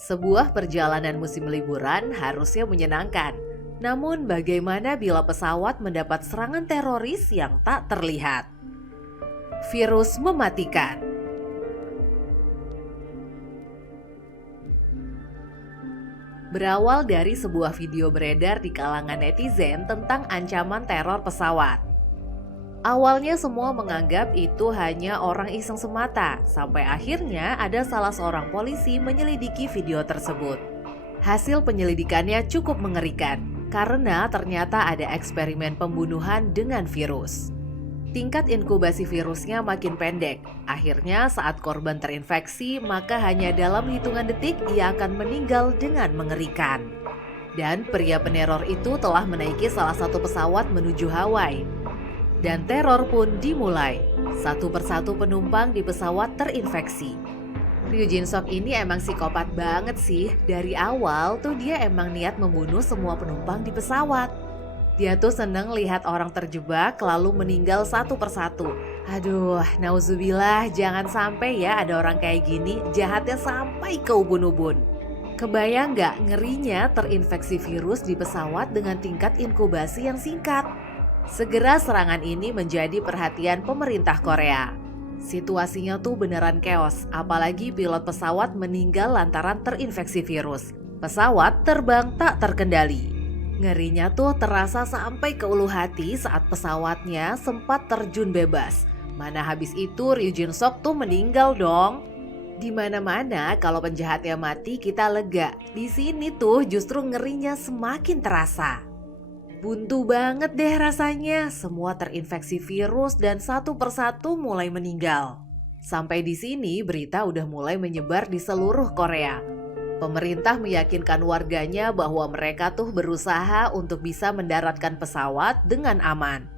Sebuah perjalanan musim liburan harusnya menyenangkan. Namun bagaimana bila pesawat mendapat serangan teroris yang tak terlihat? Virus mematikan. Berawal dari sebuah video beredar di kalangan netizen tentang ancaman teror pesawat. Awalnya semua menganggap itu hanya orang iseng semata, sampai akhirnya ada salah seorang polisi menyelidiki video tersebut. Hasil penyelidikannya cukup mengerikan, karena ternyata ada eksperimen pembunuhan dengan virus. Tingkat inkubasi virusnya makin pendek, akhirnya saat korban terinfeksi, maka hanya dalam hitungan detik ia akan meninggal dengan mengerikan. Dan pria peneror itu telah menaiki salah satu pesawat menuju Hawaii. Dan teror pun dimulai. Satu persatu penumpang di pesawat terinfeksi. Ryu Jin-sok ini emang psikopat banget sih. Dari awal tuh dia emang niat membunuh semua penumpang di pesawat. Dia tuh seneng lihat orang terjebak lalu meninggal satu persatu. Aduh, nauzubillah, jangan sampai ya ada orang kayak gini, jahatnya sampai ke ubun-ubun. Kebayang gak ngerinya terinfeksi virus di pesawat dengan tingkat inkubasi yang singkat? Segera serangan ini menjadi perhatian pemerintah Korea. Situasinya tuh beneran chaos, apalagi pilot pesawat meninggal lantaran terinfeksi virus. Pesawat terbang tak terkendali. Ngerinya tuh terasa sampai ke ulu hati saat pesawatnya sempat terjun bebas. Mana habis itu Ryu Jin-sok tuh meninggal dong. Di mana-mana kalau penjahatnya mati kita lega. Di sini tuh justru ngerinya semakin terasa. Buntu banget deh rasanya, semua terinfeksi virus dan satu persatu mulai meninggal. Sampai di sini berita udah mulai menyebar di seluruh Korea. Pemerintah meyakinkan warganya bahwa mereka tuh berusaha untuk bisa mendaratkan pesawat dengan aman.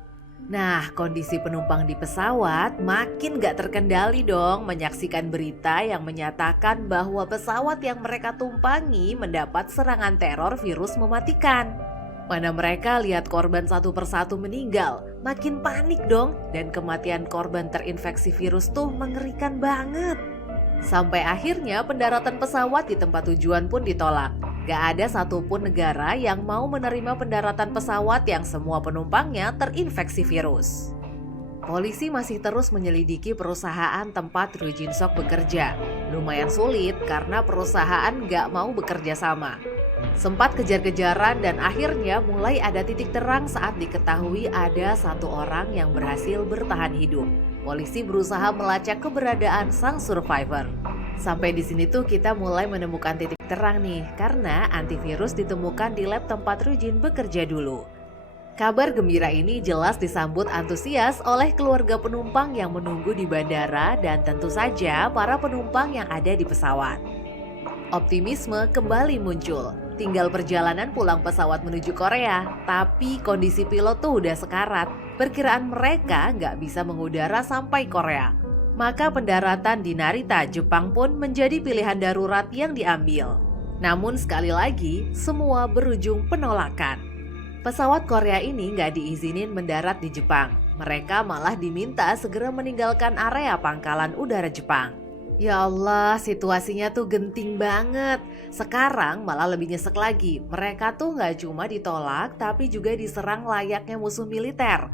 Nah, kondisi penumpang di pesawat makin gak terkendali dong menyaksikan berita yang menyatakan bahwa pesawat yang mereka tumpangi mendapat serangan teror virus mematikan. Mana mereka lihat korban satu persatu meninggal, makin panik dong, dan kematian korban terinfeksi virus tuh mengerikan banget. Sampai akhirnya pendaratan pesawat di tempat tujuan pun ditolak. Gak ada satupun negara yang mau menerima pendaratan pesawat yang semua penumpangnya terinfeksi virus. Polisi masih terus menyelidiki perusahaan tempat Ryu Jin-sok bekerja. Lumayan sulit karena perusahaan gak mau bekerja sama. Sempat kejar-kejaran dan akhirnya mulai ada titik terang saat diketahui ada satu orang yang berhasil bertahan hidup. Polisi berusaha melacak keberadaan sang survivor. Sampai di sini tuh kita mulai menemukan titik terang nih, karena antivirus ditemukan di lab tempat Ryu Jin bekerja dulu. Kabar gembira ini jelas disambut antusias oleh keluarga penumpang yang menunggu di bandara dan tentu saja para penumpang yang ada di pesawat. Optimisme kembali muncul. Tinggal perjalanan pulang pesawat menuju Korea, tapi kondisi pilot tuh udah sekarat. Perkiraan mereka nggak bisa mengudara sampai Korea. Maka pendaratan di Narita, Jepang pun menjadi pilihan darurat yang diambil. Namun sekali lagi, semua berujung penolakan. Pesawat Korea ini nggak diizinin mendarat di Jepang. Mereka malah diminta segera meninggalkan area pangkalan udara Jepang. Ya Allah, situasinya tuh genting banget. Sekarang malah lebih nyesek lagi. Mereka tuh gak cuma ditolak, tapi juga diserang layaknya musuh militer.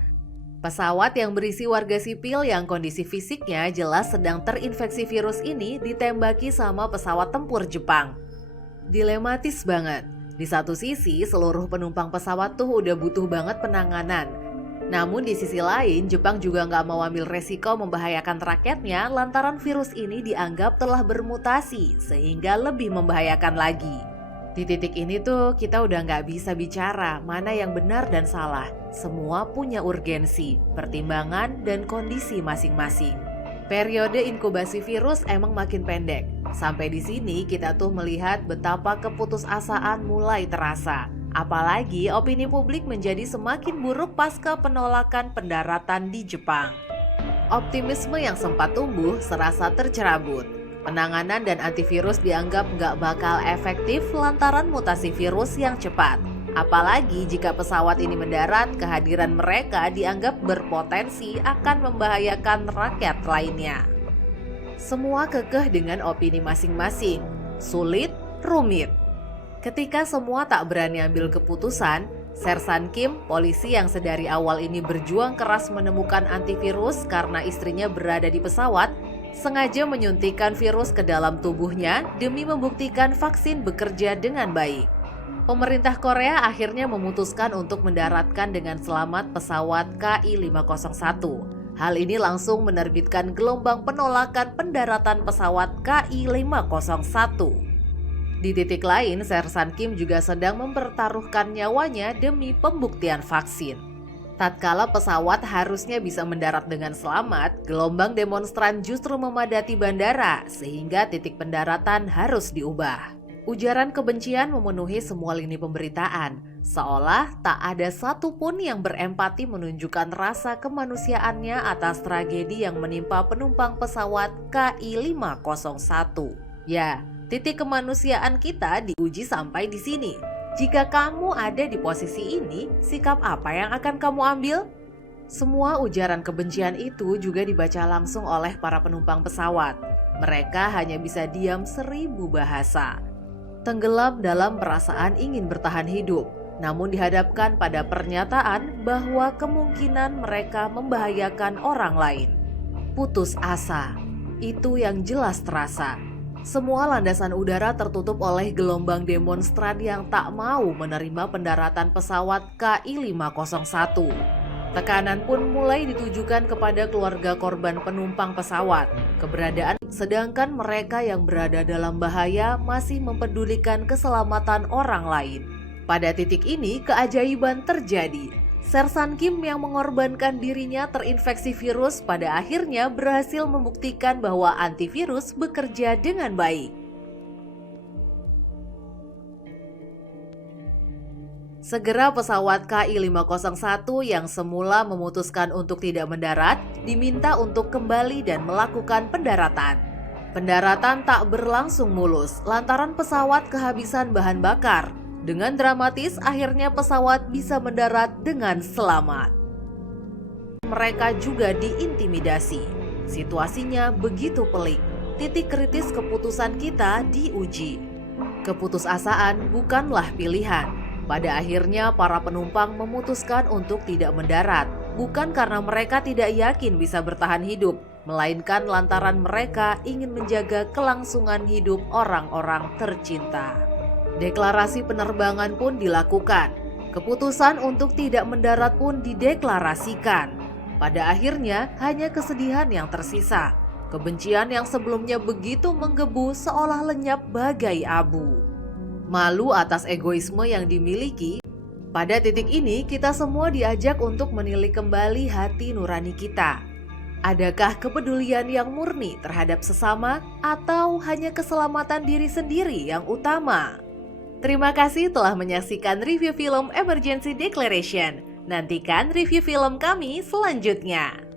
Pesawat yang berisi warga sipil yang kondisi fisiknya jelas sedang terinfeksi virus ini ditembaki sama pesawat tempur Jepang. Dilematis banget. Di satu sisi, seluruh penumpang pesawat tuh udah butuh banget penanganan. Namun di sisi lain, Jepang juga nggak mau ambil resiko membahayakan rakyatnya lantaran virus ini dianggap telah bermutasi sehingga lebih membahayakan lagi. Di titik ini tuh kita udah nggak bisa bicara mana yang benar dan salah. Semua punya urgensi, pertimbangan, dan kondisi masing-masing. Periode inkubasi virus emang makin pendek. Sampai di sini kita tuh melihat betapa keputusasaan mulai terasa. Apalagi opini publik menjadi semakin buruk pasca penolakan pendaratan di Jepang. Optimisme yang sempat tumbuh serasa tercerabut. Penanganan dan antivirus dianggap nggak bakal efektif lantaran mutasi virus yang cepat. Apalagi jika pesawat ini mendarat, kehadiran mereka dianggap berpotensi akan membahayakan rakyat lainnya. Semua kekeh dengan opini masing-masing. Sulit rumit. Ketika semua tak berani ambil keputusan, Sersan Kim, polisi yang sedari awal ini berjuang keras menemukan antivirus karena istrinya berada di pesawat, sengaja menyuntikkan virus ke dalam tubuhnya demi membuktikan vaksin bekerja dengan baik. Pemerintah Korea akhirnya memutuskan untuk mendaratkan dengan selamat pesawat KI-501. Hal ini langsung menerbitkan gelombang penolakan pendaratan pesawat KI-501. Di titik lain, Sersan Kim juga sedang mempertaruhkan nyawanya demi pembuktian vaksin. Tatkala pesawat harusnya bisa mendarat dengan selamat, gelombang demonstran justru memadati bandara sehingga titik pendaratan harus diubah. Ujaran kebencian memenuhi semua lini pemberitaan, seolah tak ada satupun yang berempati menunjukkan rasa kemanusiaannya atas tragedi yang menimpa penumpang pesawat KI-501. Ya, titik kemanusiaan kita diuji sampai di sini. Jika kamu ada di posisi ini, sikap apa yang akan kamu ambil? Semua ujaran kebencian itu juga dibaca langsung oleh para penumpang pesawat. Mereka hanya bisa diam 1000 bahasa. Tenggelam dalam perasaan ingin bertahan hidup, namun dihadapkan pada pernyataan bahwa kemungkinan mereka membahayakan orang lain. Putus asa, itu yang jelas terasa. Semua landasan udara tertutup oleh gelombang demonstran yang tak mau menerima pendaratan pesawat KI-501. Tekanan pun mulai ditujukan kepada keluarga korban penumpang pesawat. Sedangkan mereka yang berada dalam bahaya masih mempedulikan keselamatan orang lain. Pada titik ini, keajaiban terjadi. Sersan Kim yang mengorbankan dirinya terinfeksi virus pada akhirnya berhasil membuktikan bahwa antivirus bekerja dengan baik. Segera pesawat KI-501 yang semula memutuskan untuk tidak mendarat, diminta untuk kembali dan melakukan pendaratan. Pendaratan tak berlangsung mulus lantaran pesawat kehabisan bahan bakar. Dengan dramatis, akhirnya pesawat bisa mendarat dengan selamat. Mereka juga diintimidasi. Situasinya begitu pelik. Titik kritis keputusan kita diuji. Keputusasaan bukanlah pilihan. Pada akhirnya, para penumpang memutuskan untuk tidak mendarat. Bukan karena mereka tidak yakin bisa bertahan hidup, melainkan lantaran mereka ingin menjaga kelangsungan hidup orang-orang tercinta. Deklarasi penerbangan pun dilakukan. Keputusan untuk tidak mendarat pun dideklarasikan. Pada akhirnya hanya kesedihan yang tersisa. Kebencian yang sebelumnya begitu menggebu seolah lenyap bagai abu. Malu atas egoisme yang dimiliki. Pada titik ini kita semua diajak untuk menilik kembali hati nurani kita. Adakah kepedulian yang murni terhadap sesama atau hanya keselamatan diri sendiri yang utama? Terima kasih telah menyaksikan review film Emergency Declaration. Nantikan review film kami selanjutnya.